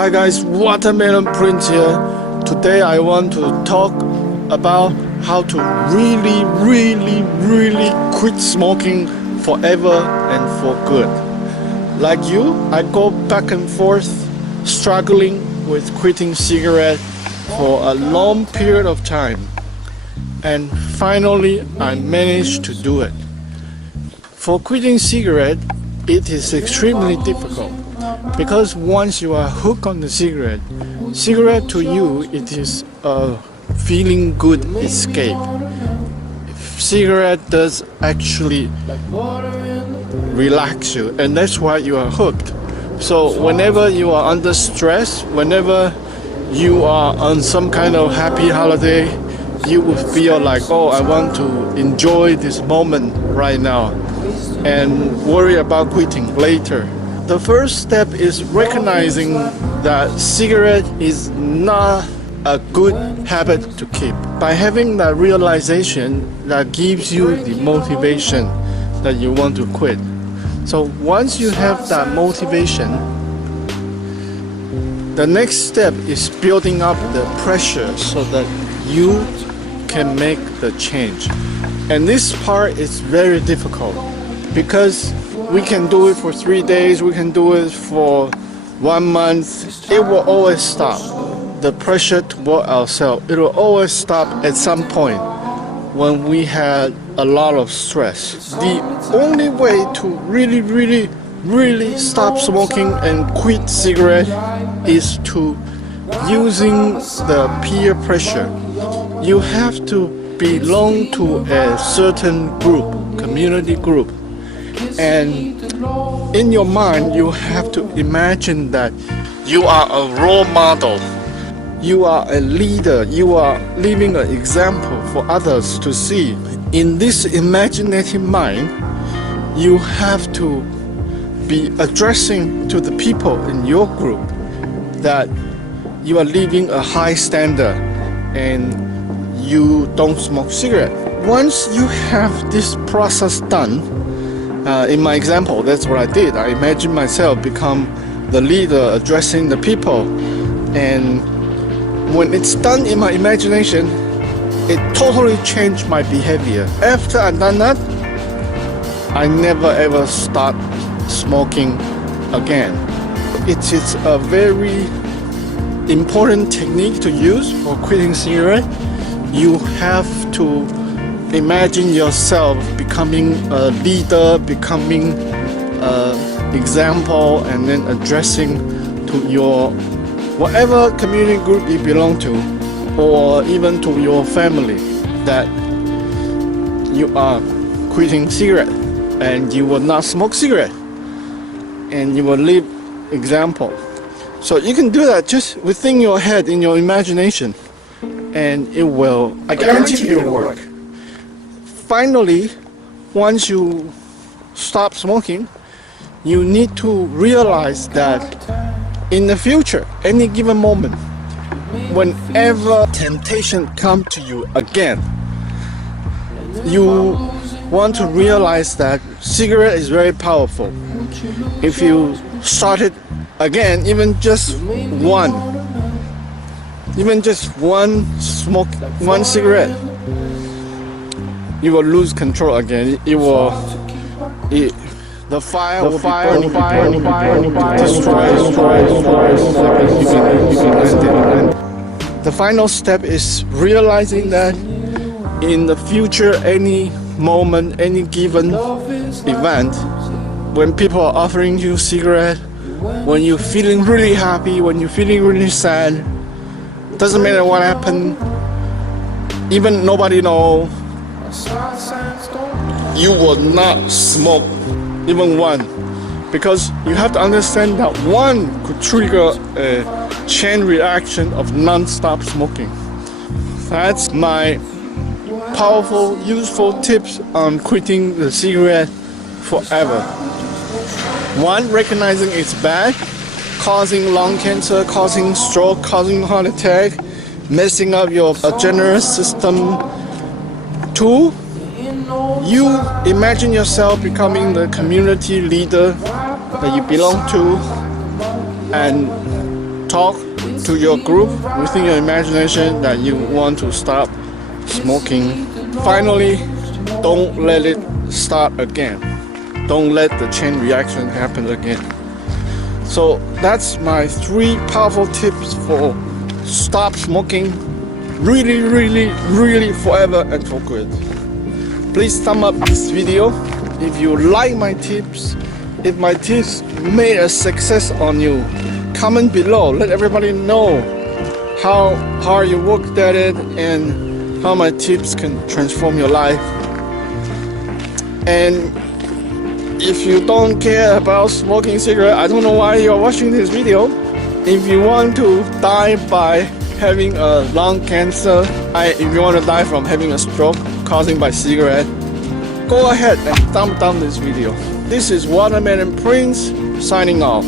Hi guys, Watermelon Prince here. Today I want to talk about how to really quit smoking forever and for good. Like you, I go back and forth struggling with quitting cigarette for a long period of time. And finally I managed to do it. For quitting cigarette, it is extremely difficult. Because once you are hooked on the cigarette to you it is a feeling good escape. Cigarette does actually relax you, and that's why you are hooked. So whenever you are under stress, whenever you are on some kind of happy holiday, you will feel like, oh, I want to enjoy this moment right now and worry about quitting later. The first step is recognizing that cigarette is not a good habit to keep. By having that realization, that gives you the motivation that you want to quit. So once you have that motivation, the next step is building up the pressure so that you can make the change. And this part is very difficult because we can do it for 3 days, we can do it for 1 month. It will always stop. The pressure toward ourselves, it will always stop at some point when we had a lot of stress. The only way to really stop smoking and quit cigarette is to using the peer pressure. You have to belong to a certain group, community group. And in your mind, you have to imagine that you are a role model. You are a leader. You are leaving an example for others to see. In this imaginative mind, you have to be addressing to the people in your group that you are living a high standard and you don't smoke cigarette. Once you have this process done, in my example, that's what I did. I imagined myself become the leader addressing the people, and when it's done in my imagination, it totally changed my behavior. After I've done that, I never ever start smoking again. It is a very important technique to use for quitting cigarette. You have to imagine yourself becoming a leader, becoming an example, and then addressing to your whatever community group you belong to, or even to your family, that you are quitting cigarette and you will not smoke cigarette and you will live example. So you can do that just within your head, in your imagination, and it will, I guarantee it will work. Finally, once you stop smoking, you need to realize that in the future, any given moment, whenever temptation comes to you again, you want to realize that cigarette is very powerful. If you start it again, even just one smoke, one cigarette, you will lose control again. The fire will destroy. The final step is realizing that in the future, any moment, any given event, when people are offering you cigarette, when you're feeling really happy, when you're feeling really sad, doesn't matter what happened, even nobody know, you will not smoke even one, because you have to understand that one could trigger a chain reaction of non-stop smoking. That's my powerful, useful tips on quitting the cigarette forever. One, recognizing it's bad, causing lung cancer, causing stroke, causing heart attack, messing up your generous system. Two, you imagine yourself becoming the community leader that you belong to, and talk to your group within your imagination that you want to stop smoking. Finally, don't let it start again. Don't let the chain reaction happen again. So that's my 3 powerful tips for stop smoking really forever and for good. Please thumb up this video if you like my tips. If my tips made a success on you, comment below. Let everybody know how hard you worked at it and how my tips can transform your life. And if you don't care about smoking cigarette, I don't know why you're watching this video. If you want to die by having a lung cancer, if you want to die from having a stroke caused by cigarette, go ahead and thumb down this video. This is Watermelon Prince signing off.